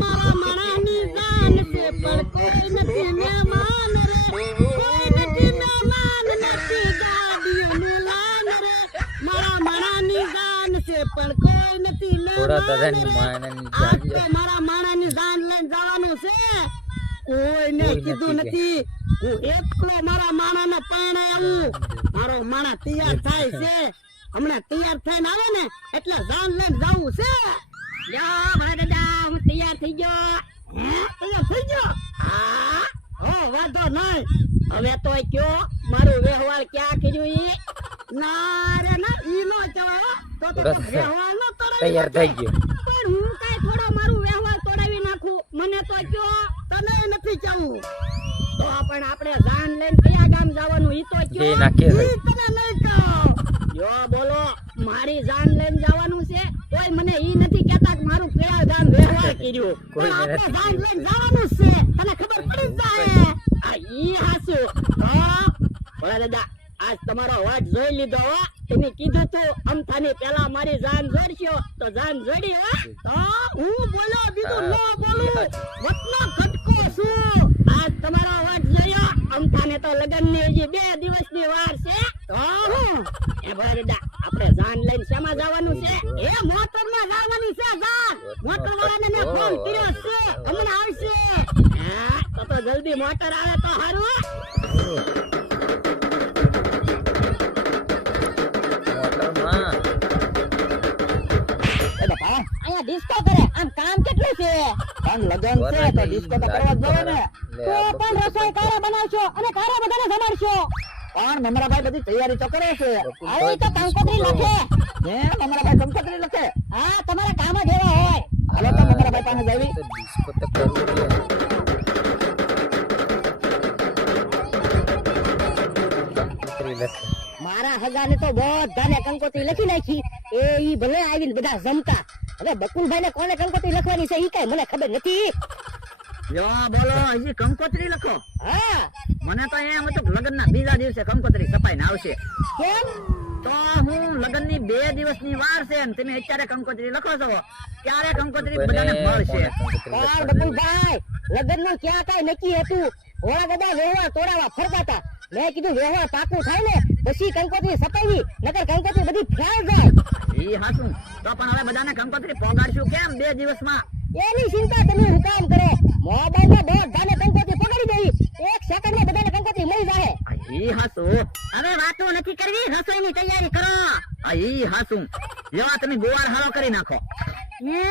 મારા માણાની જાન છે પણ કોઈ નથી મહેમાન રે કોઈ નથી મહેમાન નથી ગાડીઓનું લાન રે. મારા માણાની જાન છે પણ કોઈ નથી મહેમાન દાદાની રે. માણાની આજ જાન તો છે. મારા માણાની જાન લઈને જવાનું છે. કોઈને કીધું નથી. હું એકલો મારા માણાને પરણે આવું. મારો માણા તૈયાર થાય છે. હમણાં તૈયાર થઈને આવે ને એટલે જાન લઈને જવું છે. લ્યો દાદા હું તૈયાર થઈ ગયો હે તૈયાર થઈ ગયો હા હો વાંધો નહીં હવે તો કયો મારું વ્યવહાર ક્યાં કર્યું ઈ ના રે ના ઈ નો કહેવાય. તો તો. વ્યવહાર નો તૈયાર થઈ. ગયો પણ હું કાંઈ થોડો મારું વ્યવહાર તોડાવી નાખું મને તો કયો તને નથી કેવું તો પણ આપણે જાન લઈને કયા ગામ જવાનું ઈ તો કયો. ઈ તને નહીં કહો યો બોલો મારી જાન લઈને જવાનું છે તોય મને ઈ નથી કહેતા કે મારું કયા ગામ વ્યવહાર કર્યું. પણ આપણે જાન લઈને જવાનું છે. તને ખબર પડી જ જાય આ ઈ હાસુ. ભોળા દાદા આજ તમારો વાટ જોઈ લીધો હો. તમે કીધું તું અમથાની પેલા મારી જાન જોડશો તો જાન જોડી હો. તો હું બોલો બીજું ન બોલું. વતનો ખટકો છું. આજ તમારો વાટ જોયો. અમથાને તો લગનની હજી બે દિવસની વાર છે. તો હું? એ ભરડા આપણે જાન લઈને શેમાં જવાનું છે? એ મોટરમાં જવાનું છે જાન. મોટર વાળાને મેં ફોન કર્યો છે. હમણાં આવશે. હા તો તો જલ્દી મોટર આવે તો અહીંયા ડિસ્કો કરે. આમ કામ કેટલું છે? પણ લગન છે તો ડિસ્કો તો કરવા જ જોઈએ ને તો પણ રસોઈ કારા બનાવશો અને કારા બધાને જમાડશો. પણ મમરાભાઈ બધી તૈયારી તો કરે છે. આવી તો કંકોત્રી લખે. હે મમરાભાઈ કંકોત્રી લખે? હા તમારા કામ જ એવા હોય. હવે તો મમરાભાઈ પાસે જાવી. ડિસ્કો તો કરવું. મારા હગાને તો બધાને કંકોત્રી લખી નાખી. એ ઈ ભલે આવીને બધા જમતા. હવે બકુલભાઈને કોને કંકોત્રી લખવાની છે ઈ કઈ મને ખબર નથી. યો બોલો હજી કંકોત્રી લખો. હા. મને તો એમ હતું લગન ના બીજા દિવસે કંકોત્રી છપાઈને આવશે. કેમ? તો હું લગનની બે દિવસની વાર છે ને તમે અત્યારે કંકોત્રી લખો છો. ક્યારે કંકોત્રી બધાને મળશે? કોને કંકોત્રી પણ લખવાની? બકુલભાઈ લગ્નનું ક્યાં કઈ નક્કી હતું? ઘોડા બધા વેવા તોડાવા ફરતા મેં કીધું વ્યવહાર પાકું થાય ને પછી કંકોત્રી સપાવી નકર કંકોત્રી બધી ફેલ જાય. ઈ હાચું. તો પણ હવે બધાને કંકોત્રી પોગાડશું કેમ બે દિવસમાં? એની ચિંતા તમે હું કામ કરો? મોબાઈલમાં બધાને કંકોત્રી પકડી દઈ. એક સેકન્ડમાં બધાને કંકોત્રી મળી જાય આ ઈ હાચું હવે વાતો નથી કરવી? રસોઈની તૈયારી કરો. આ ઈ હાચું જેવા તમે ગુવાર હારો કરી નાખો. હે?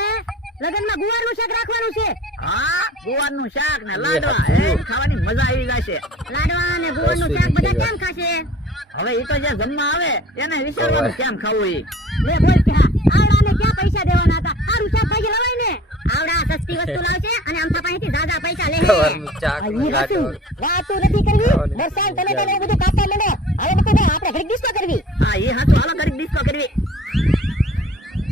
લગનમાં ગુવારનું શાક રાખવાનું છે? હા ગુવારનું શાક ને લાડવા. એ ખાવાની મજા આવી જશે. લાડવા અને ગુવારનું શાક બધા કેમ ખાશે? હવે ઈ તો જે જમવા આવે એને વિચારવાનું કેમ ખાવું ઈ? લે બોલ કે આવડાને ક્યાં પૈસા દેવાના હતા? સારું શાક ને આવડા સસ્તી વસ્તુ લાવશે અને અમથા પાસેથી ઝાઝા પૈસા લે. વાતો નથી કરવી. દર્શન તમે ને બધું કાપતા માંડો હવે બધું આપણે ઘડી ડિસ્કો કરવી. હા ઈ હાચું. હાલો ઘડી ડિસ્કો કરવી.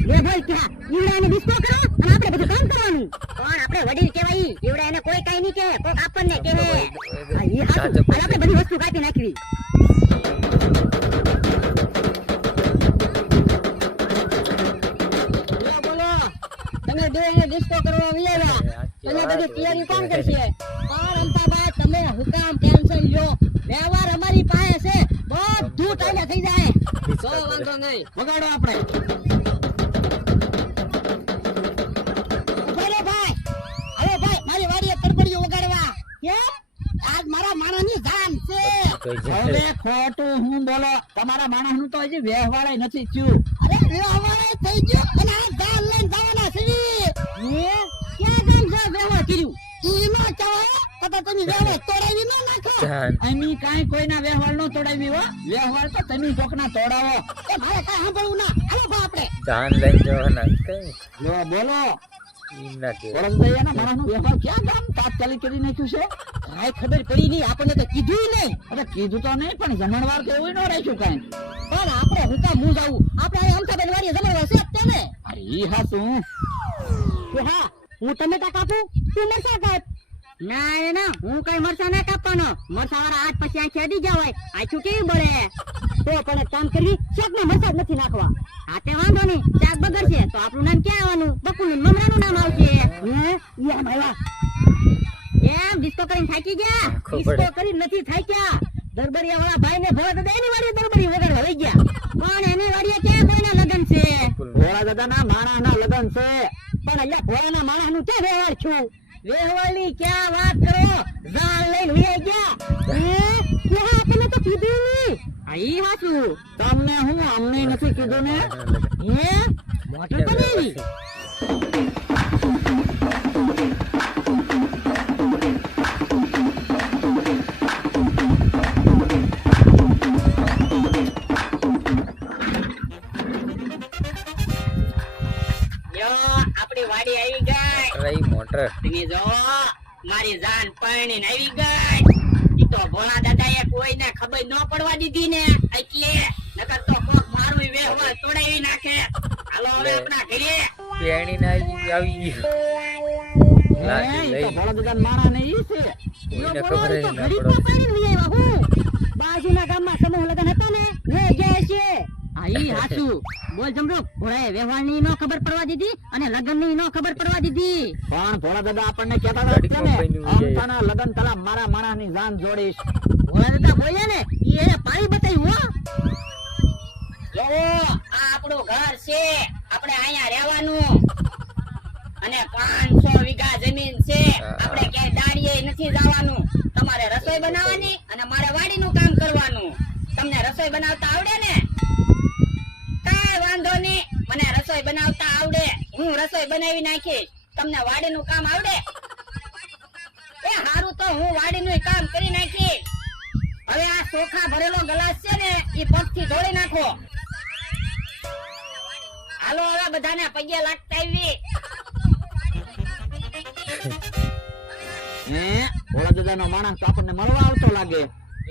લે ભાઈ ક્યાં? ઈવડાને ડિસ્કો કરો અને આપણે બધું કામ કરવાનું. પણ આપણે વડીલ કહેવાય. ઈવડા એને કોઈ કઈ નહીં કહે. કોક આપણને કહે હા એ હાચું. આપણે બધી વસ્તુ કાપી નાખવી. તમે ડિસ્કો કરવા વિયાવ્યા અને બધી તૈયારી કોણ કરશે? પણ અમતાભાઈ તમે હુકામ ટેન્શન લો વ્યવહાર અમારી પાસે છે. બધું ટાઈમે થઈ જાય. તો વાંધો નહીં. વગાડો આપણે. ભાઈ. હવે ભાઈ મારી વાડીએ તડપડીઓ વગાડવા. કેમ? આજ મારા માણસની જાન છે? હવે ખોટું હું બોલો તમારા માણસનું તો હજી વ્યવહાર નથી થયું. અરે વ્યવહાર થઈ ગયો અને આ અમે કાંઈ કોઈના વ્યવહાર નો તોડાવી હો. વ્યવહાર તો તમે કોકના તોડાવો. એ કાંઈ સાંભળવું ના. હાલો આપણે. જાન કઈ. લો બોલો. કીધું કીધું તો નહીં પણ જમણવાર તો એવું ન રાખ્યું કઈ. પણ આપણે હું કામ હું જાઉં. આપણે અહીં અમથાબેન જમણવાર જમણવા છે અત્યારે. અરે હા હાચું. કે હા હું ટમેટા કાપું? તું મરસા કાપ? ના એ ના હું કઈ મરસા ના કાપવાનો. મરસા વાળા હાથ પછી આંખી અડી જવાય આખું કેવી બળે? તો પણ એક કામ કરવી શાક ને મરસા નથી નાખવા. હા તે વાંધો નહીં શાક બગડશે તો આપણું નામ ક્યાં આવવાનું? બકુનું ને મમરાનું નામ આવશે. હે? આવ્યા. એમ ડિસ્કો કરીને થાકી ગયા. ડિસ્કો કરી નથી થાક્યા દરબરિયા વાળા ભાઈ ને ભોળા દાદા એની વાડીએ દરબરી વગર લઈ ગયા. પણ એની વાડીએ ક્યાં કોઈના લગન છે? ભોળા દાદાના માણસના લગ્ન છે. પણ અલ્યા ભોળાના માણસનું ક્યાં વ્યવહાર છું વ્યવહારની ક્યાં વાત કરો? ઝાડ લઈને વહી ગયા. હે? ક્યાં? આપેને તો કીધું નહીં. અહીં હાચું તમને હું અમને નથી કીધું ને? હે? મોટર તો રહી તમે જો મારી જાન પરણીને આવી ગઈ. ઈ તો ભોળા દાદાએ કોઈને ખબર ન પડવા દીધી ને એટલે નકર તો કોક મારું વ્યવહાર તોડાવી નાખે. હાલો હવે આપણા ઘરે. પેણી ના આવી ગઈ. ભોળા દાદાના માણસ ને ઈ છે. કોઈને ખબર ના. બાજુના ગામમાં સમૂહ લગન હતા ને લે ગયા છે. હા હાસુ. હાચું બોલ જમરો. ભોળાએ વ્યવહારની નો ખબર પડવા દીધી અને લગ્નની નો ખબર પડવા દીધી. પણ ભોળા દાદા આપણને કહેતા હતા ને કંપનીનું છે. તલા મારા માણસની જાન જોડીશ. ભોળા દાદા બોલ્યા ને એ પાણી બતાવ્યું હો. જોવો આ આપણું ઘર છે. આપણે અહીંયા રહેવાનું. અને 500 વીઘા જમીન છે. આપણે ક્યાંય દાડીએ નથી જવાનું. તમારે રસોઈ બનાવવાની અને મારે વાડીનું કામ કરવાનું. તમને રસોઈ બનાવતા આવડે ને કાંઈ વાંધો નહીં મને રસોઈ બનાવતા આવડે. હું રસોઈ બનાવી નાખીશ તમને વાડીનું કામ આવડે? એ હારું તો હું વાડીનું કામ કરી નાખીશ હવે આ ચોખા ભરેલો ગ્લાસ છે ને એ પગથી ધોળી નાખો. હાલો હવે બધાને પગે લાગતા આવી હે? ભોળા દાદાનો માણસ તો આપણને મળવા આવતો લાગે.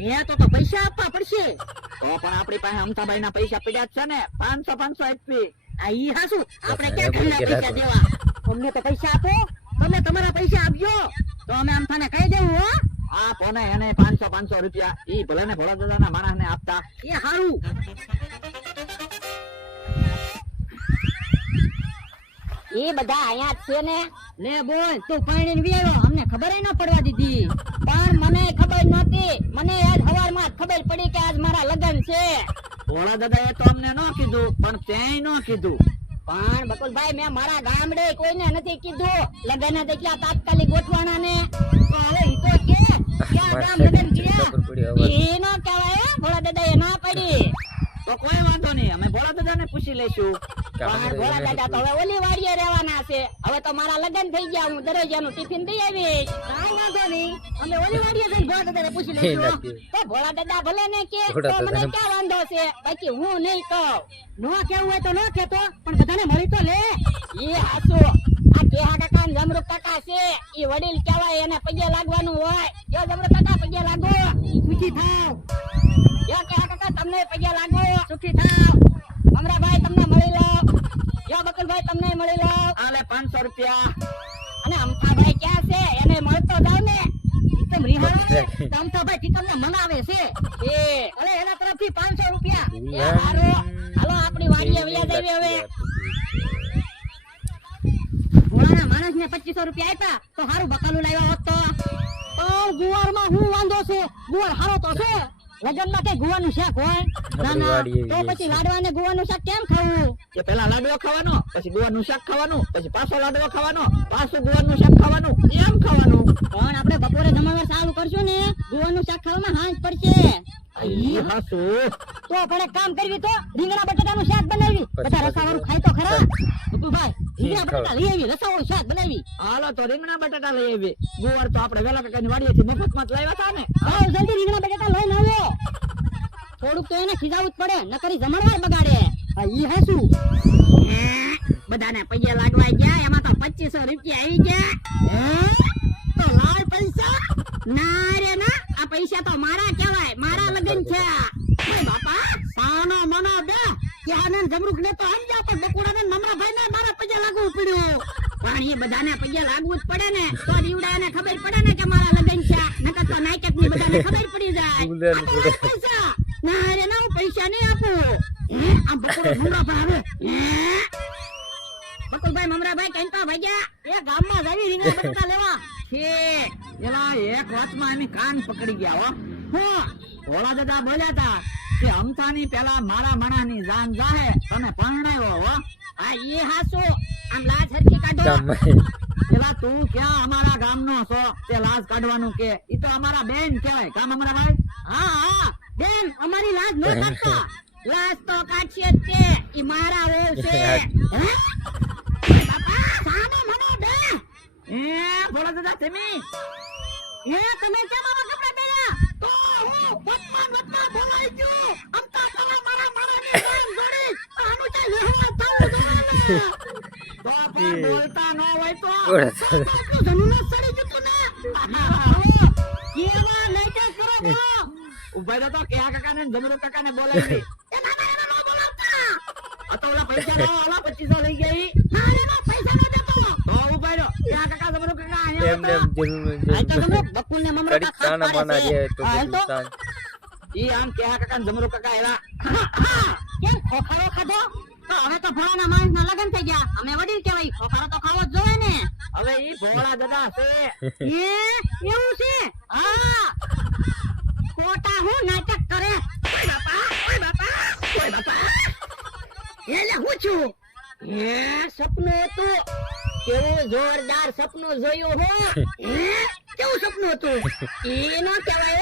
એ તો તો પૈસા આપવા પડશે. તો પણ આપણી પાસે અમતાભાઈ ના પૈસા પડ્યા છે ને. પાંચસો પાંચસો આપી ઈ હાસુ. આપણે ક્યાં ઘરના પૈસા દેવા? અમને તો પૈસા આપો. તમે તમારા પૈસા આપજો. તો અમે આમથાને કહી દેવું હો. આપ અને એને પાંચસો પાંચસો રૂપિયા? ઈ ભલે ને ભોળા દાદાના માણસ ને આપતા. એ હારું. એ બધા અહીંયા છે ને. લે બોલ તું પરણીને વિયેલો અમને ખબર ન પડવા દીધી. પણ મને ખબર નહોતી. મને આજ સવારમાં ખબર પડી કે આજ મારા લગ્ન છે. ભોળા દાદા એ તો અમને ન કીધું પણ ત્યાંય ન કીધું. પણ બકુલભાઈ મેં મારા ગામડે કોઈને નથી કીધું. લગન દેખ્યા તાત્કાલિક ગોઠવાના ને હવે ઈ તો કે ક્યાં ગામ લગન ગયા? એ ન કહેવાય ભોળા દાદા એ ના પડી. તો કોઈ વાંધો નહીં. અમે ભોળા દાદાને પૂછી લઈશું. પણ ભોળા દાદા તો હવે ઓલી વાડીએ રહેવાના છે. હવે તો મારા લગ્ન થઈ ગયા. હું દરેજાનું ટિફિન દઈ આવીશ. કાંઈ વાંધો નહીં. અમે ઓલી વાડીએ જઈને ભોળા દાદાને પૂછી લઈશું. તો ભોળા દાદા ભલે ને કે તો મને ક્યાં વાંધો છે? બાકી હું નહીં કહું. ન કેવું હોય તો નો કેતો પણ બધાને મળી તો લે. એ હાસુ. આ કેહા કાકા ને જમરૂપ કાકા છે. એ વડીલ કહેવાય એને પગે લાગવાનું હોય. જો જમરૂપ કાકા પગે લાગો. સુખી થાવ જો કેહા કાકા તમને પગે લાગો સુખી થાવ મમરાભાઈ તમને મળી લો જો બકુલભાઈ તમને મળી લો આલે પાંચસો રૂપિયા. અને અમથાભાઈ ક્યાં છે? એને મળતો જાવ ને. તમ રિહાણા અમથાભાઈ થી તમને મનાવે છે. એ. અરે એના તરફથી 500 રૂપિયા. એ હારો. હાલો આપણી વાડીએ વયા દેવી હવે. ભોળાના માણસને 2500 રૂપિયા આપ્યા. તો હારું બકાલું લાવ્યા હોત તો. પણ ગુવારમાં હું વાંધો છે? ગુવાર હારો તો છે. લગનમાં કઈ ગુવાનું શાક હોય? ના ના. તો પછી. લાડવા ને ગુવાનું શાક કેમ ખાવું? કે પેલા લાડવો ખાવાનો પછી ગુવાનું શાક ખાવાનું પછી પાછો લાડવો ખાવાનો પાછો ગુવાનું શાક ખાવાનું એમ ખાવાનું. પણ આપણે બપોરે જમણવાર સારું કરશું ને. ગુવાનું શાક ખાવામાં હાંજ પડશે. તો પણ એક કામ કરવી તો રીંગણા બટાટાનું શાક બનાવી. બધા રસાવાળું ખાય તો ખરા. ભાઈ રીંગણા બટાટા લઈ આવી રસાવાળું શાક બનાવી. હાલો તો રીંગણા બટાટા લઈ આવી. ગુવાર તો આપણે વેલા કાકાની વાડીએથી મફતમાં જ લાવ્યા હતા ને. હા જલ્દી રીંગણા બટાટા લઈને આવ્યો થોડુંક તો એને ખીજાવું જ પડે નકરી જમણવાર બગાડે. હા ઈ હાસું બધાને પૈયા લાગવા ગયા એમાં તો પચીસો રૂપિયા આવી ગયા. હે? તો લાલ પૈસા? ના રે ના. પૈસા તો મારા કહેવાય મારા લગન છે. ઓય બાપા સાનો મનો બે ત્યાં ને જમરૂક ને તો સમજ્યા પણ બકુડા ને નમરાભાઈ ને મારા પૈયા લાગવું પડ્યું. પણ એ બધાને પગે લાગવું જ પડે ને તો દીવડાને ખબર પડે ને કે મારા લગ્ન છે. નકર તો નાટકની બધાને ખબર પડી જાય. ના રે ના હું પૈસા નહીં આપું. હે આમ મમરા પર આવે. બકુલભાઈ મમરાભાઈ કેમ તો ભાગ્યા એ ગામમાં જાવી રીંગણા બટકા લેવા. છે. એલા એક વાતમાં એની કાન પકડી ગયા હો. હું ભોળા દાદા બોલ્યા તા કે અમથાની પેલા મારા મણાની જાન જાહે તમે પરણાયો હો. આ એ હાસો આમ લાજ હરકી કાઢો. પેલા તું ક્યાં અમારા ગામનો છો? તે લાજ કાઢવાનું કે. ઈ તો અમારા બેન કહેવાય. કામ અમારા ભાઈ? હા હા બેન અમારી લાજ ન. કાઢતા. લાજ તો કાઢીએ જ તે ઈ મારા વહુ છે. હે? બાપા સામે મને બે. એ ભોળા દાદા તમે હે તમે કેમ આવા કપડા પહેર્યા? તો હું વતમાન વતમાં ભોળાઈ ગયો. અમતા તવા મારા મારાની જાન જોડી આનું કે વ્યવહાર થવું જોઈએ તો પણ બોલતા ન હોય તો. આટલું જમીને સડી જતું ને. કેવા લેટે કરો બોલો. ઊભા તો કેहा કાકા ને જમરો કાકા ને બોલાવી દે. એ ના ના એને ન બોલાવતા. આ તો ઓલા પૈસા લો ઓલા 2500 લઈ ગઈ. ના ન એમ જરૂર આ તો તમે બકુલ ને મમરો કડીક તાના માના જે તો હાલ તો. બધું તાન. ઈ આમ કેहा કાકા ને કાકા એલા કેમ ખોખારો ખાધો? તો હવે તો ભોળાના માણસ ના લગન થઈ ગયા. અમે વડીલ કેવાય ખોખારો તો ખાવો જ જોઈએ ને. હવે ઈ ભોળા દાદા છે એ એવું છે? હા. ખોટા હું નાટક કરે? ઓય બાપા ઓય બાપા ઓય બાપા. એટલે હું છું? એ સપનું હતું. કેવું જોરદાર સપનું જોયું હો. કેવું સપનું હતું? એ નો કહેવાય.